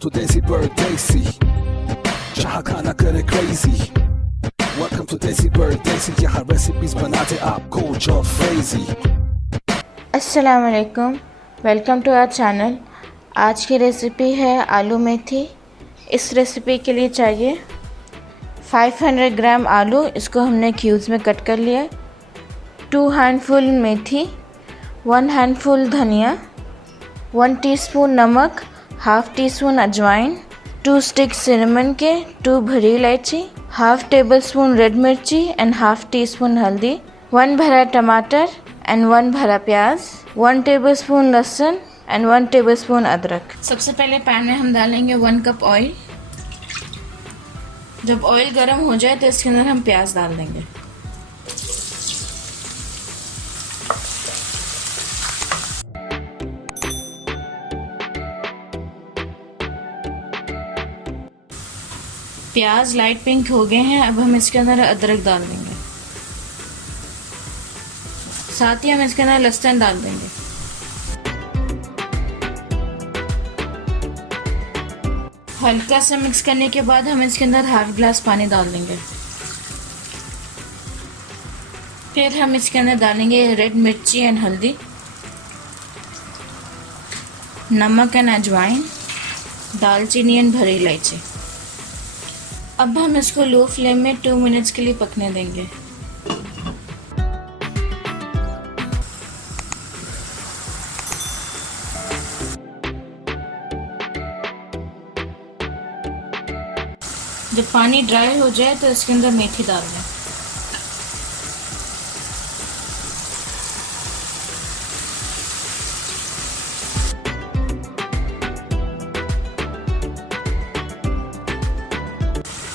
Welcome to Desi Pardesi, जहाँ खाना करे crazy. Welcome to Desi Pardesi, यहाँ recipes बनाते आपको जो crazy. अस्सलाम वालेकुम, वेलकम टू आवर चैनल। आज की रेसिपी है आलू मेथी। इस रेसिपी के लिए चाहिए 500 ग्राम आलू, इसको हमने क्यूब्स में कट कर लिया। 2 हैंडफुल मेथी, 1 हैंडफुल धनिया, 1 टीस्पून नमक, हाफ टी स्पून अजवाइन, 2 स्टिक सिनेमन के, 2 भरी इलायची, हाफ टेबल स्पून रेड मिर्ची एंड हाफ टी स्पून हल्दी, 1 भरा टमाटर एंड 1 भरा प्याज, 1 टेबल स्पून लहसुन एंड 1 टेबल स्पून अदरक। सबसे पहले पैन में हम डालेंगे 1 कप ऑयल। जब ऑयल गर्म हो जाए तो इसके अंदर हम प्याज डाल देंगे। प्याज लाइट पिंक हो गए हैं। अब हम इसके अंदर अदरक डाल देंगे, साथ ही हम इसके अंदर लहसुन डाल देंगे। हल्का सा मिक्स करने के बाद हम इसके अंदर हाफ ग्लास पानी डाल देंगे। फिर हम इसके अंदर डालेंगे रेड मिर्ची एंड हल्दी, नमक एंड अजवाइन, दालचीनी एंड भरी इलायची। अब हम इसको लो फ्लेम में 2 मिनट्स के लिए पकने देंगे। जब पानी ड्राई हो जाए तो इसके अंदर मेथी डाल दें।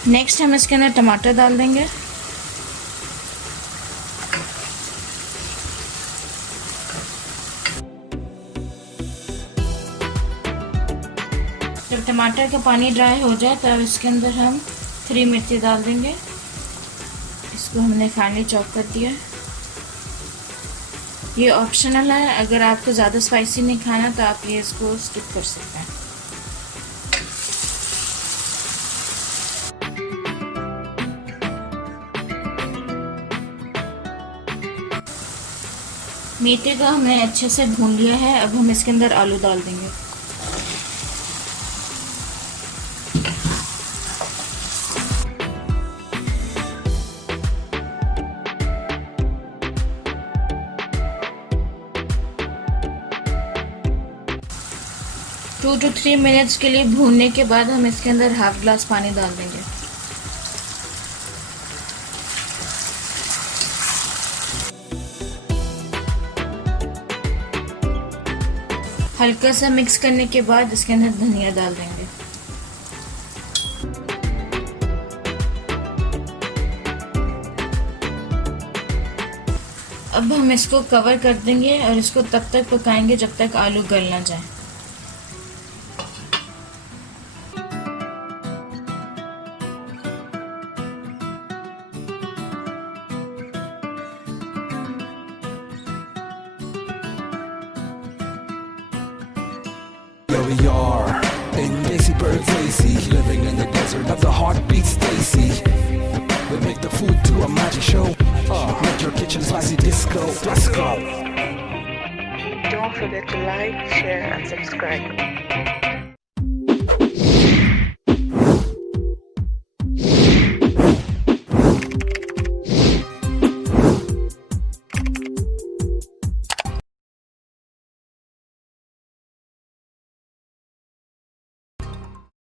नेक्स्ट हम इसके अंदर टमाटर डाल देंगे। जब टमाटर का पानी ड्राई हो जाए तब इसके अंदर हम 3 मिर्ची डाल देंगे। इसको हमने फाइनली चॉप कर दिया। ये ऑप्शनल है, अगर आपको ज़्यादा स्पाइसी नहीं खाना तो आप ये इसको स्किप कर सकते हैं। मेथी को हमने अच्छे से भून लिया है। अब हम इसके अंदर आलू डाल देंगे। टू to 3 मिनट्स के लिए भूनने के बाद हम इसके अंदर हाफ ग्लास पानी डाल देंगे। हल्का सा मिक्स करने के बाद इसके अंदर धनिया डाल देंगे। अब हम इसको कवर कर देंगे और इसको तब तक पकाएंगे जब तक आलू गल ना जाए। Here we are in Desi Pardesi, living in the desert of the heartbeat Stacy. We make the food to a magic show. Make your kitchen spicy disco. Let's go. Don't forget to like, share and subscribe.